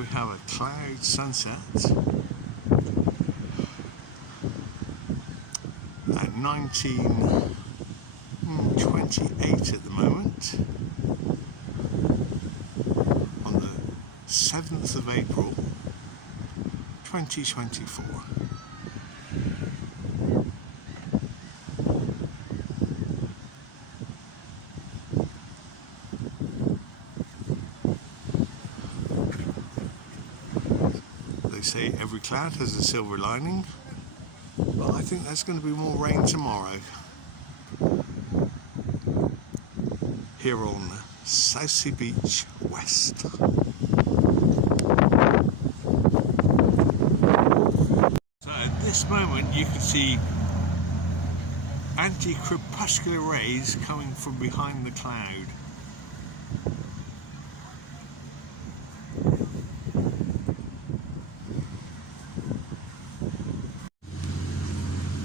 we have a cloud sunset at 19:28 at the moment on the 7th of April 2024. They say every cloud has a silver lining. Well, I think there's going to be more rain tomorrow here on Southsea Beach West. So at this moment you can see anti-crepuscular rays coming from behind the cloud.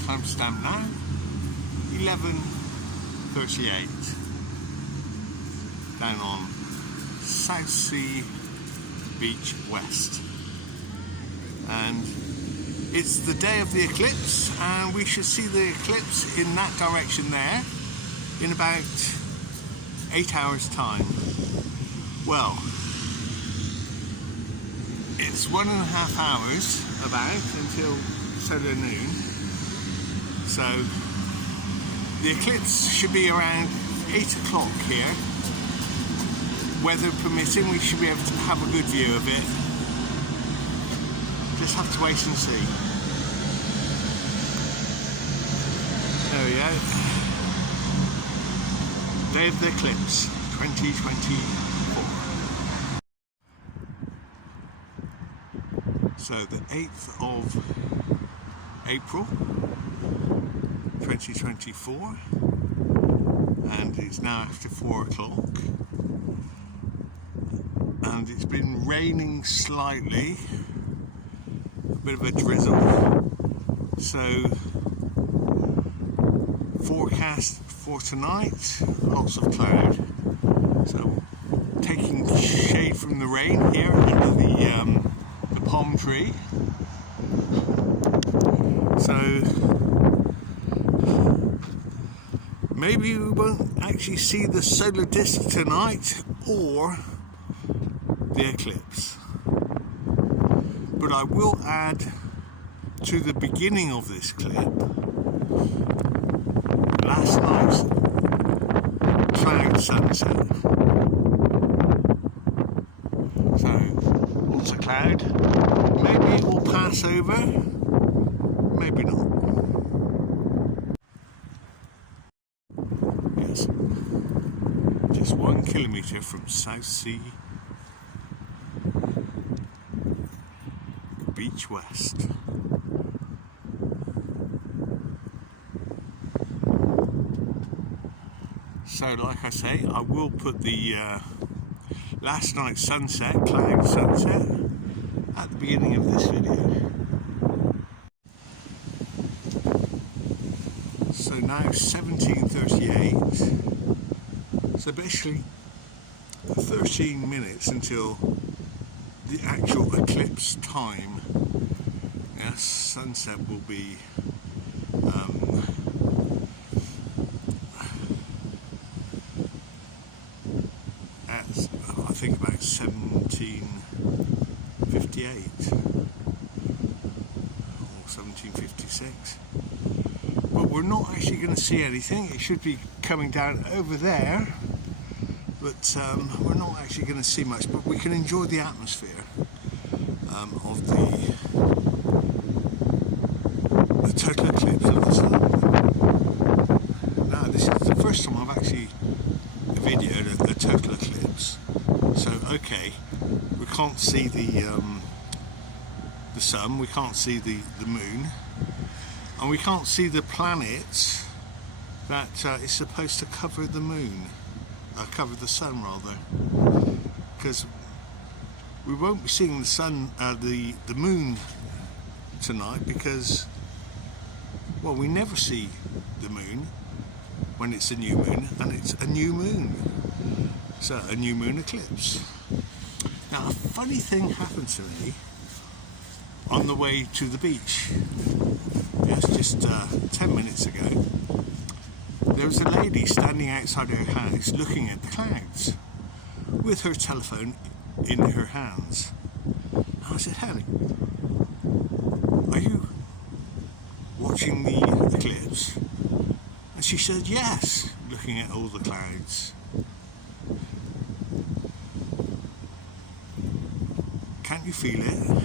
Timestamp now, 11:38, down on Southsea Beach West, and it's the day of the eclipse, and we should see the eclipse in that direction there in about 8 hours time. Well, it's 1.5 hours about until solar noon. So the eclipse should be around 8 o'clock here. Weather permitting, we should be able to have a good view of it. Just have to wait and see. There we go. Day of the eclipse 2024. So the 8th of April 2024, and it's now after 4 o'clock, and it's been raining slightly, a bit of a drizzle. So forecast for tonight, lots of cloud. So taking shade from the rain here under the palm tree. So maybe we won't actually see the solar disk tonight or the eclipse, but I will add to the beginning of this clip last night's cloud sunset. So lots of cloud, maybe it will pass over, maybe not. Just 1 kilometre from Southsea Beach West. So like I say, I will put the last night's sunset, cloud sunset, at the beginning of this video. So now 17:38. So basically 13 minutes until the actual eclipse time. Yes, sunset will be at I think about 17:58 or 17:56. But we're not actually going to see anything. It should be coming down over there, but we're not actually going to see much, but we can enjoy the atmosphere of the total eclipse of the sun. Now this is the first time I've actually videoed a total eclipse, so okay, we can't see the sun, we can't see the moon, and we can't see the planets that is supposed to cover the moon. Cover the sun rather, because we won't be seeing the sun, the moon tonight, because, well, we never see the moon when it's a new moon, and it's a new moon, so a new moon eclipse. Now I funny thing happened to me on the way to the beach. Yes, just 10 minutes ago. There was a lady standing outside her house looking at the clouds with her telephone in her hands. And I said, Helen, are you watching the eclipse? And she said, yes, looking at all the clouds. Can't you feel it?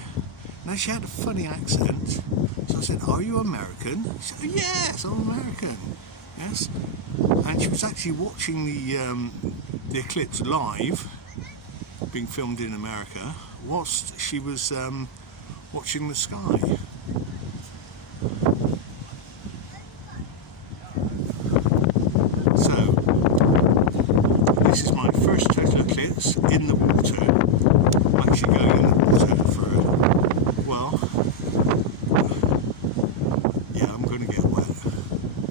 Now she had a funny accent, so I said, are you American? She said, yes, I'm American. Yes, and she was actually watching the eclipse live, being filmed in America, whilst she was watching the sky. So this is my first total eclipse in the water. I'm actually going in the water for, well, yeah, I'm going to get wet.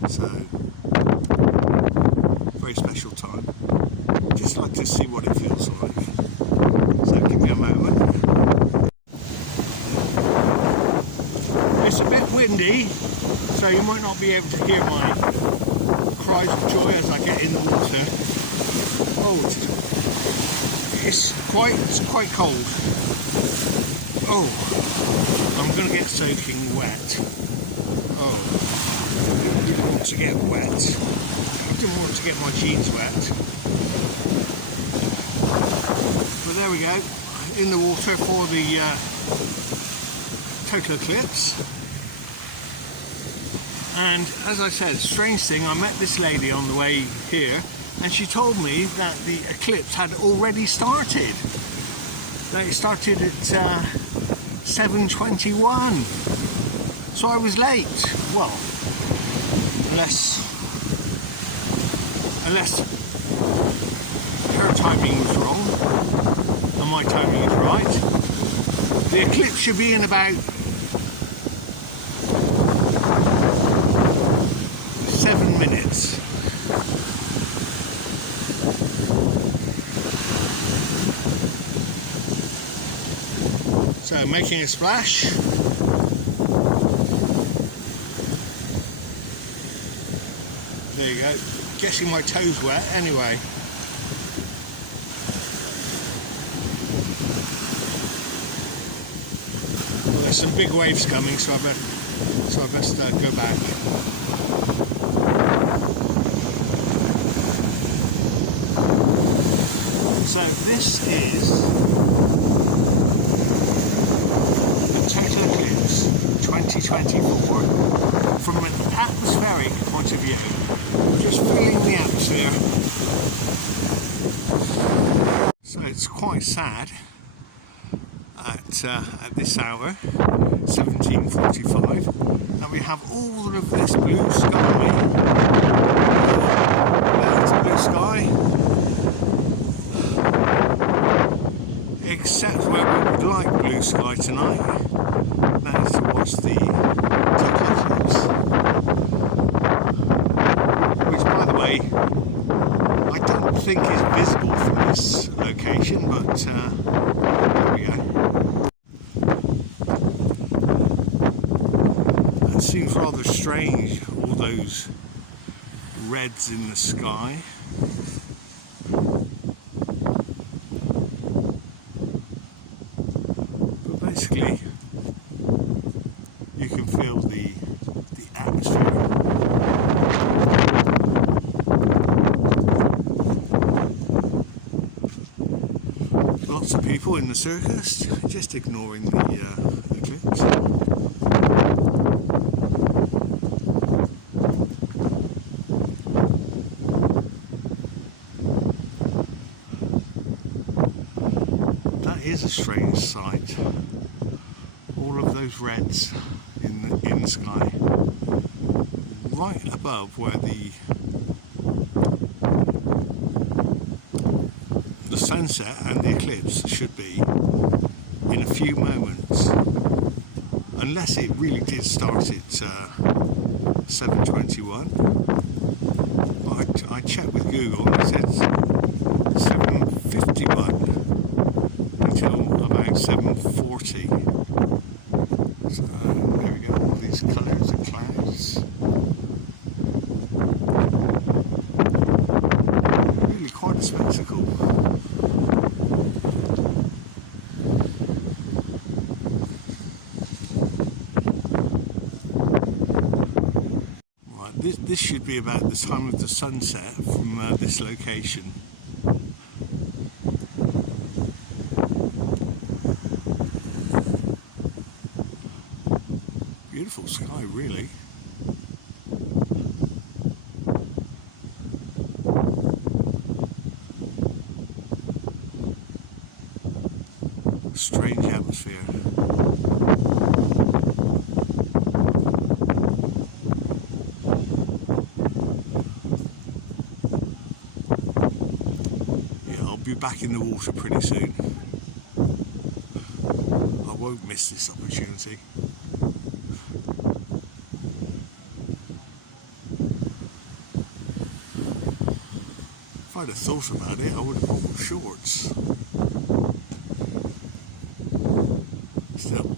So, very special time. Just like to see what it feels like. So give me a moment. It's a bit windy, so you might not be able to hear my cries of joy as I get in the water. Oh, it's quite cold. Oh, I'm going to get soaking wet. Oh, I didn't want to get wet. I didn't want to get my jeans wet. But there we go, in the water for the total eclipse. And as I said, strange thing, I met this lady on the way here and she told me that the eclipse had already started. That it started at 7:21. So I was late. Well, unless her timing was wrong and my timing is right. The eclipse should be in about 7 minutes. So making a splash. There you go. Getting my toes wet anyway. Well, there's some big waves coming, so I best go back. So this is the total eclipse 2024 from an atmospheric point of view. Just feeling the atmosphere. So it's quite sad at this hour, 17:45, that we have all of this blue sky. There's blue sky. Except where we would like blue sky tonight, that is to watch the total eclipse. Which, by the way, I don't think is visible from this location, but there we go. It seems rather strange, all those reds in the sky. But basically, you can feel the atmosphere. Lots of people in the circus just ignoring the eclipse. That is a strange sight. All of those reds in the sky, right above where the sunset and the eclipse should be in a few moments, unless it really did start at 7:21. But I checked with Google and it said 7:51 until about 7:40. So there we go, all these colours and clouds. Really quite a spectacle. Right, this should be about the time of the sunset from this location. Beautiful sky, really. Strange atmosphere. Yeah, I'll be back in the water pretty soon. I won't miss this opportunity. If I'd have thought about it, I would have bought shorts. Still,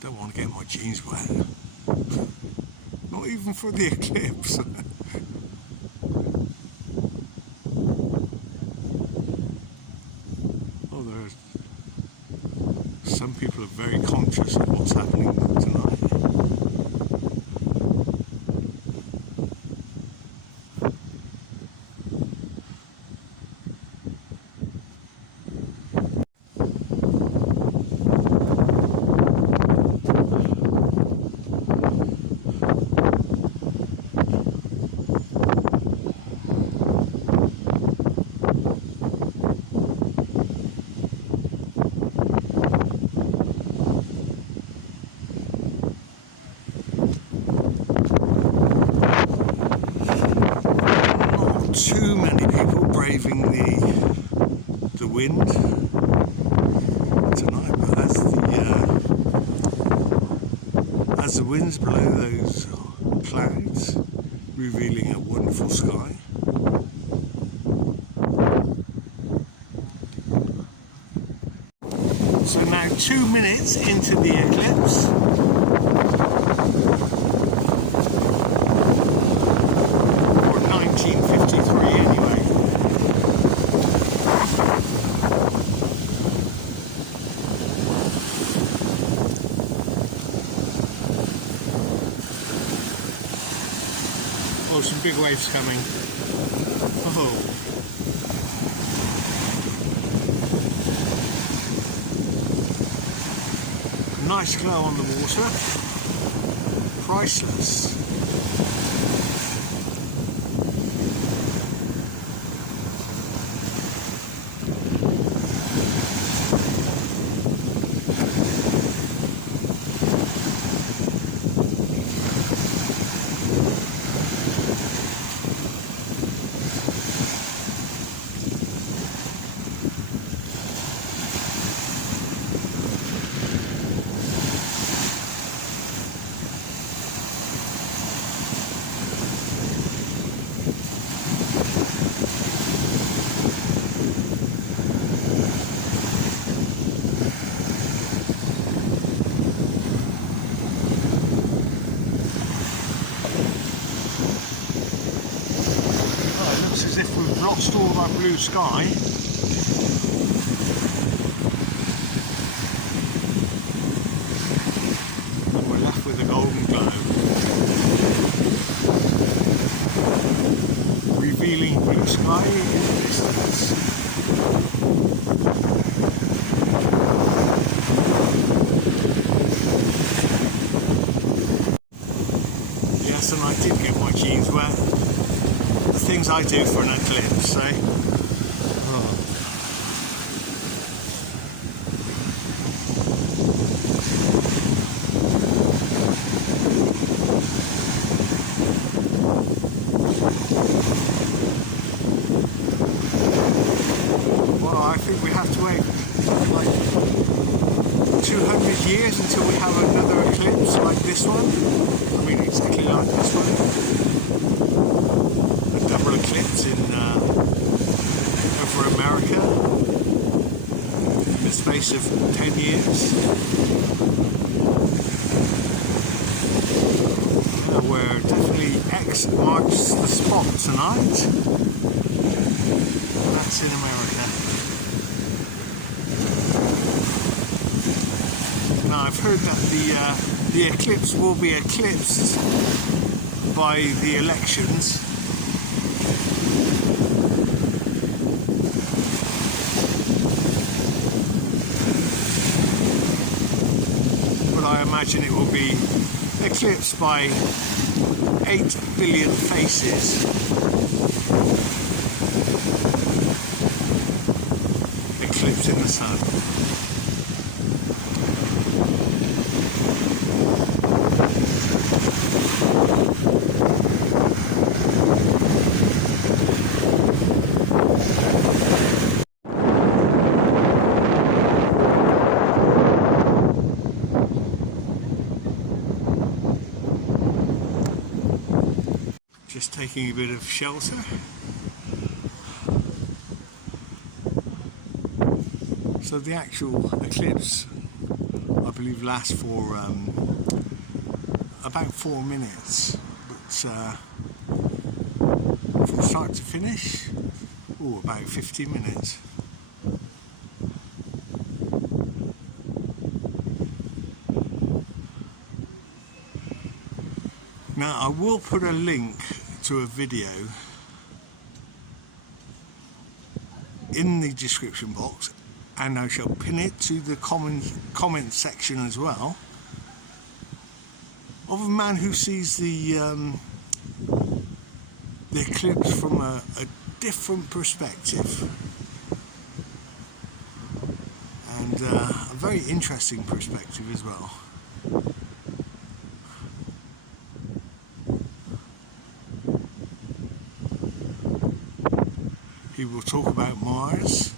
don't want to get my jeans wet. Not even for the Eclipse. Oh, some people are very conscious of what's happening tonight. Too many people braving the wind tonight, but as the winds blow those clouds, revealing a wonderful sky. So now 2 minutes into the eclipse. Oh, some big waves coming. Oh. Nice glow on the water. Priceless. As if we've lost all that blue sky. And we're left with a golden glow, revealing blue sky in the distance. Yes, and I did get my jeans wet. Things I do for an eclipse, eh? Oh. Well, I think we have to wait like 200 years until we have another eclipse like this one. I mean, exactly like this one. Double eclipse in over space of 10 years. We're definitely X marks the spot tonight. That's in America. Now I've heard that the eclipse will be eclipsed by the elections. But I imagine it will be eclipsed by 8 billion faces. Eclipsing the sun. Just taking a bit of shelter. So the actual eclipse, I believe, lasts for about 4 minutes, but from start to finish, about 50 minutes. Now I will put a link to a video in the description box, and I shall pin it to the comment section as well, of a man who sees the eclipse from a different perspective, and a very interesting perspective as well. He will talk about Mars,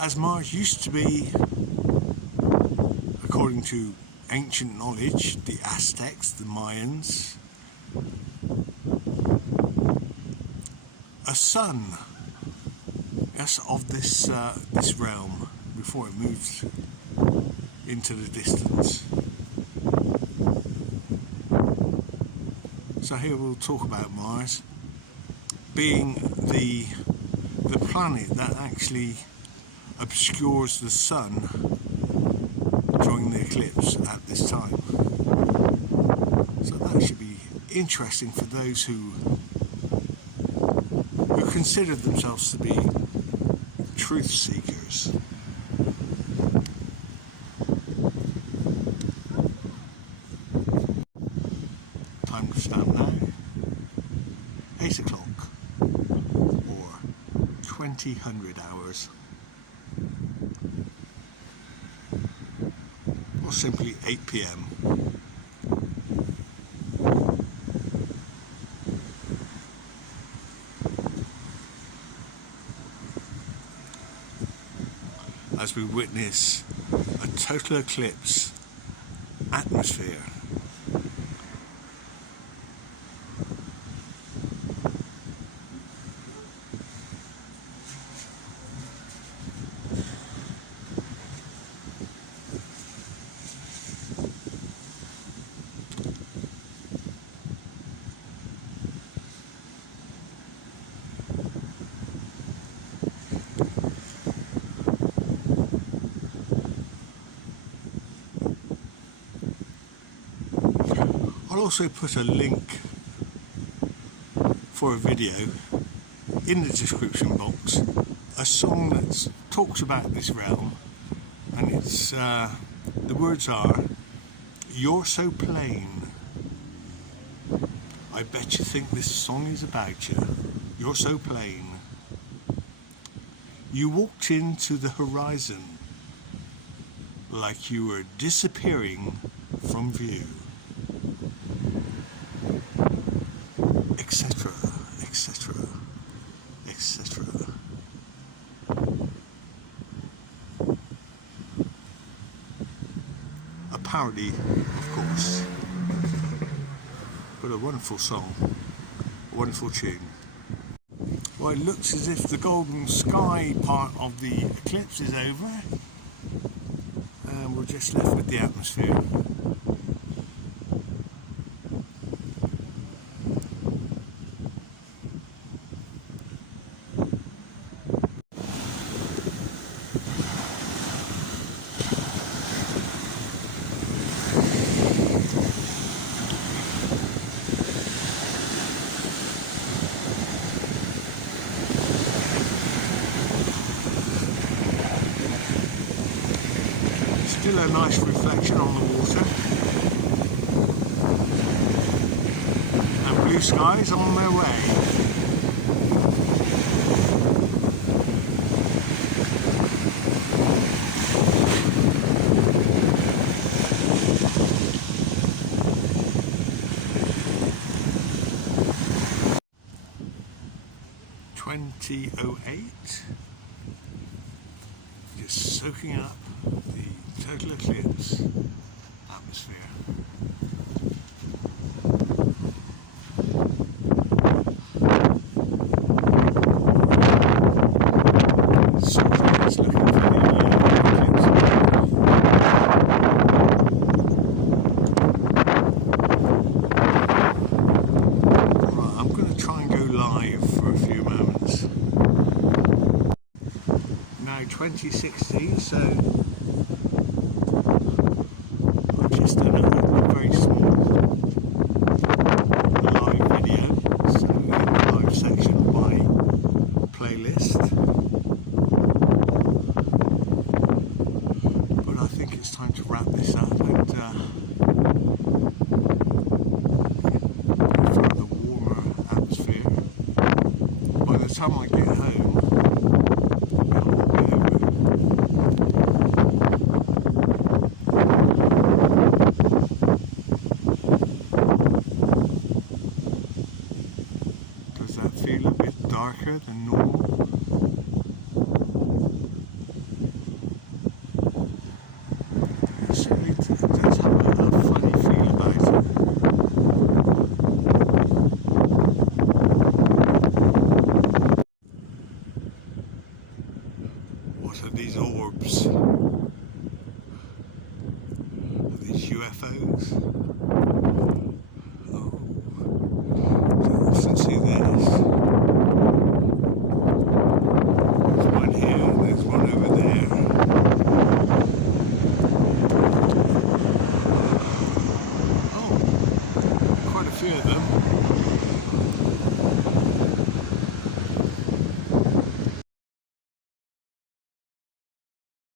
as Mars used to be, according to ancient knowledge, the Aztecs, the Mayans, a sun, yes, of this this realm before it moved into the distance. So here we'll talk about Mars being the planet that actually obscures the sun during the eclipse at this time. So that should be interesting for those who consider themselves to be truth seekers. Time to stamp now. 8 o'clock or 2000 hours, or simply 8 p.m. as we witness a total eclipse atmosphere. I'll also put a link for a video in the description box, a song that talks about this realm, and it's the words are, "You're so plain. I bet you think this song is about you. You're so plain. You walked into the horizon like you were disappearing from view." Etc, etc, etc. A parody, of course, but a wonderful song, a wonderful tune. Well, it looks as if the golden sky part of the eclipse is over, and we're just left with the atmosphere. Still a nice reflection on the water, and blue skies on their way. (20:08), just soaking up the total eclipse atmosphere. Sunrise looking for the eclipse. Right, I'm going to try and go live for a few moments. Now 2016, so I've just done a very small live video, so in the live section of my playlist. But I think it's time to wrap this up and for the warmer atmosphere. By the time I get home, does that feel a bit darker than normal?